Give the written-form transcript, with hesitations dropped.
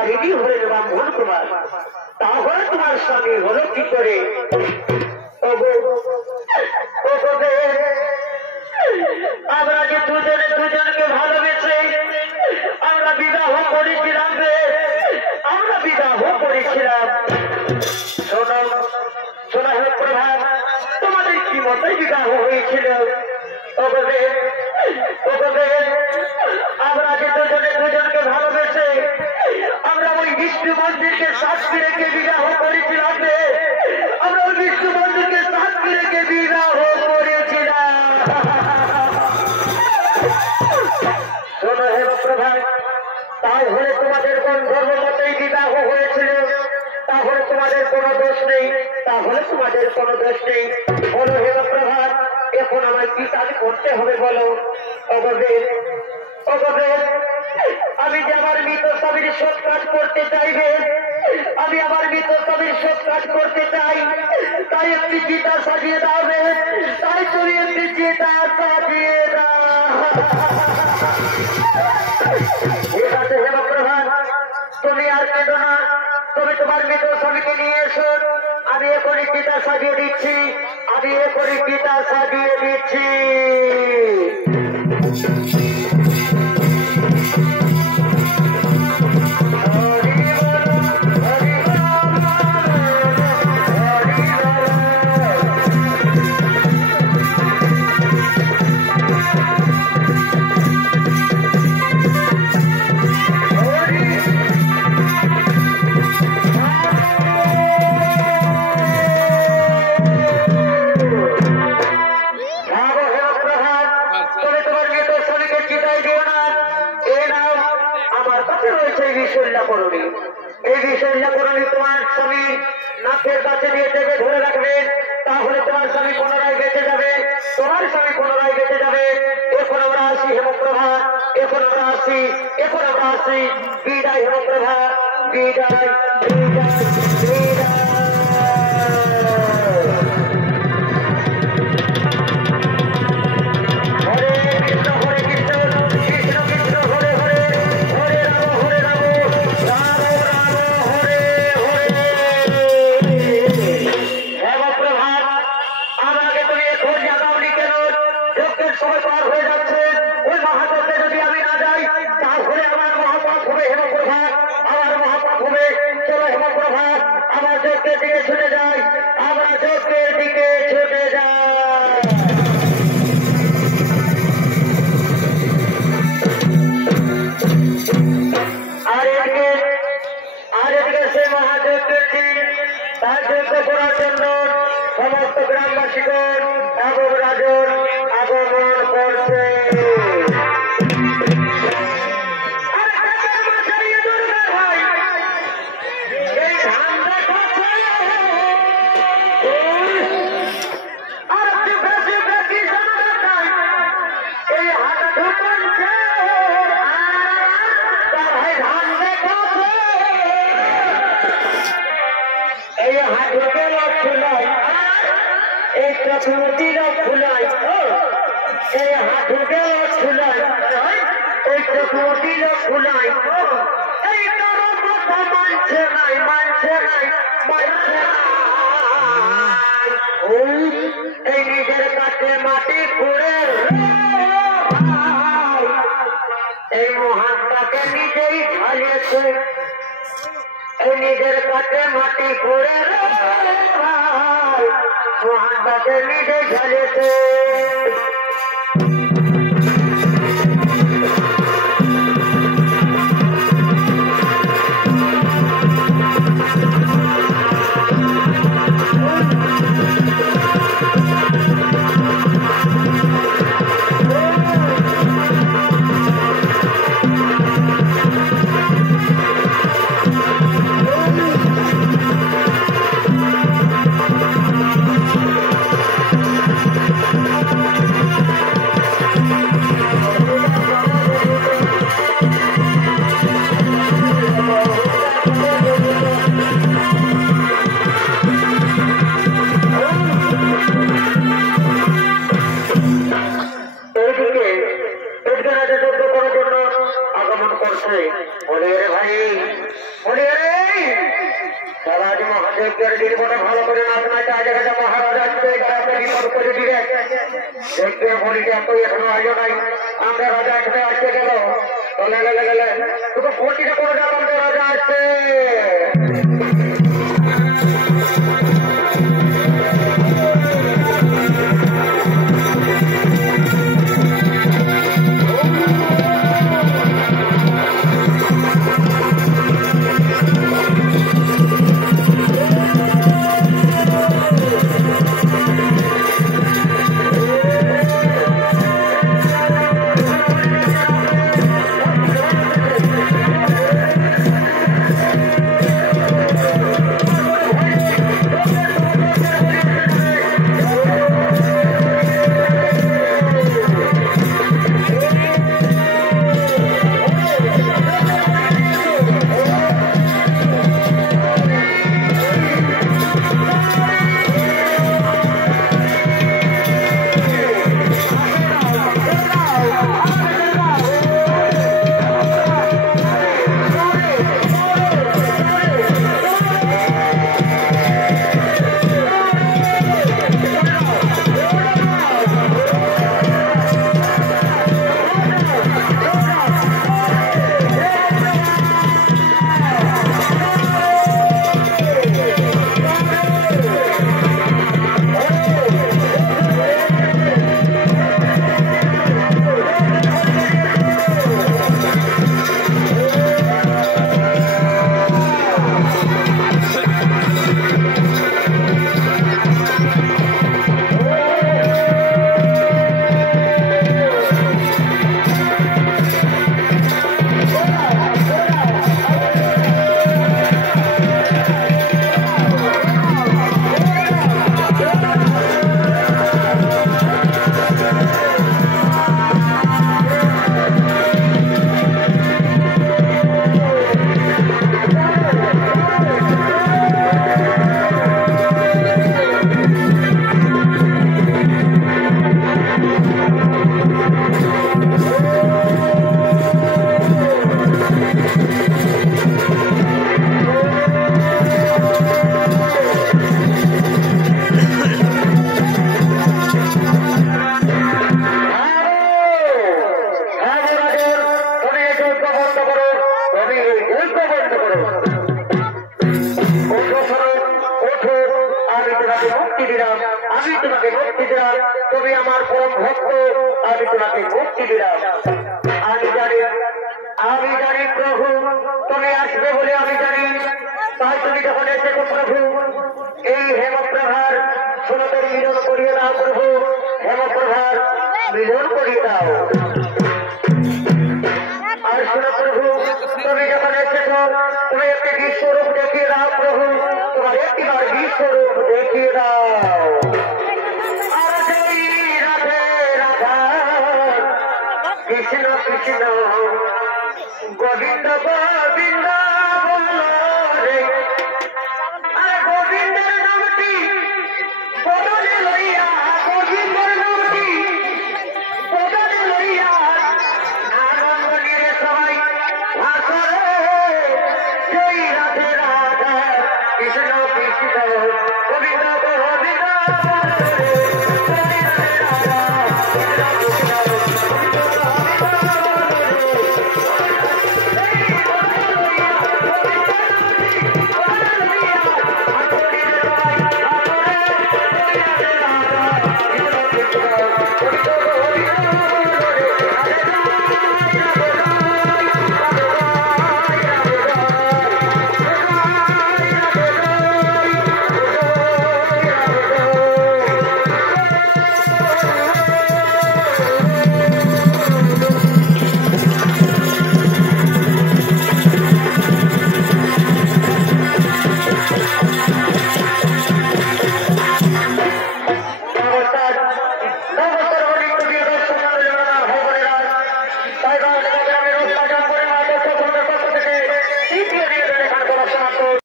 নারীরই হলেন ব্রাহ্মণ কুমার, তাহলে তোমার স্বামী হলো কি করে? আমরা যে দুজনে দুজনকে ভালোবেসে আমরা বিবাহ করেছিলাম, আমরা বিবাহ করেছিলাম। শোনো শোনা হোক প্রভাত, তোমাদের কি মতো বিবাহ হয়েছিল? আমরা যে দুজনে দুজনকে ভালোবেসে আমরা ওই বিষ্ণু মন্দিরকে সাক্ষী রেখে বিবাহ করেছিলাম, আমরা ওই বিষ্ণু মন্দিরকে সাক্ষী রেখে বিবাহ করেছিলাম। শোনো হে প্রভাত, তাহলে তোমাদের কোন ধর্ম মতেই বিবাহ হয়েছিল, তাহলে তোমাদের কোনো দোষ নেই, তাহলে তোমাদের কোনো দোষ নেই। বলো হে প্রভাত, এখন আমার কি কাজ করতে হবে বলো? আমি যে আমার মৃত স্বামীর সৎ কাজ করতে চাইবে, আমি আমার মৃত স্বামীর সৎ কাজ করতে চাই, তাই একটি চিতা সাজিয়ে দাও, তাই তুমি একটি চিতা সাজিয়ে দাও। ঠিক আছে হে প্রধান, তুমি আর কেঁদো না, তুমি তোমার মৃত স্বামীকে নিয়ে এসো, আমি এখনই চিতা সাজিয়ে দিচ্ছি, আমি এখনই চিতা সাজিয়ে দিচ্ছি। এই বিষয়করণী তোমার স্বামী নাকের কাছে দিয়ে চেপে ধরে রাখবেন, তাহলে তোমার স্বামী পুনরায় বেঁচে যাবে, তোমার স্বামী পুনরায় বেঁচে যাবে। এখন আমরা আসি হেমপ্রভা, এখন আমরা আসি, এখন আমরা আসি। বিদায় হেমপ্রভা, বিদায় বিদায় বিদায়। সমস্ত গ্রামবাসীগণ এবং রাজন আগমন করছে। চতুর্দিকে ফুলাই, এই হাঁটুকে ফুলাই, এই চতুর্দিকে ফুলাই, এই কারো কথা মানছে নাই, মানছে নাই, মানছে নাই। এই নিজের কাছে মাটি করে এই মহানটাকে নিজেই ঢালিয়েছে, এই নিজের কাছে মাটি করে মহানটাকে নিজে ঢালিয়েছে। বলে রে ভাই, বলে রে সবাই মহাদেবদের নির্মটা ভালো করে নাচ নাচে আগে গেছে মহারাজা বিপদ করে দিলে দেখতে বলি যে এত এখনো আয়ো নাই আমরা রাজা এখানে আসতে গেল গেলে তোকে কোটিটা করে গেল রাজা আসছে। তুমি আমার পরম ভক্ত, আমি তোমাকে মুক্তি দিলাম। আমি জানি প্রভু তুমি আসবে বলে আমি জানি, তাই তুমি যখন এসেছো প্রভু এই হেমপ্রভার সমুদ্রের মিলন করিয়ে দাও প্রভু, হেমপ্রভার মিলন করিয়ে দাও। আর শোনো প্রভু তুমি যখন এসেছো তুমি একটি বিশ্বরূপ দেখিয়ে দাও প্রভু, তোমার একটিবার বিশ্বরূপ দেখিয়ে দাও। কৃষ্ণ কৃষ্ণ গোবিন্দ গোবিন্দ রে, আর গোবিন্দের নামটি বদলে লইয়া, গোবিন্দের নামটি বদলে লইয়া আনন্দ নিয়ে সবাই ভাষরে জয় রাধে রাধা কৃষ্ণ কৃষ্ণ গোবিন্দ গোবিন্দ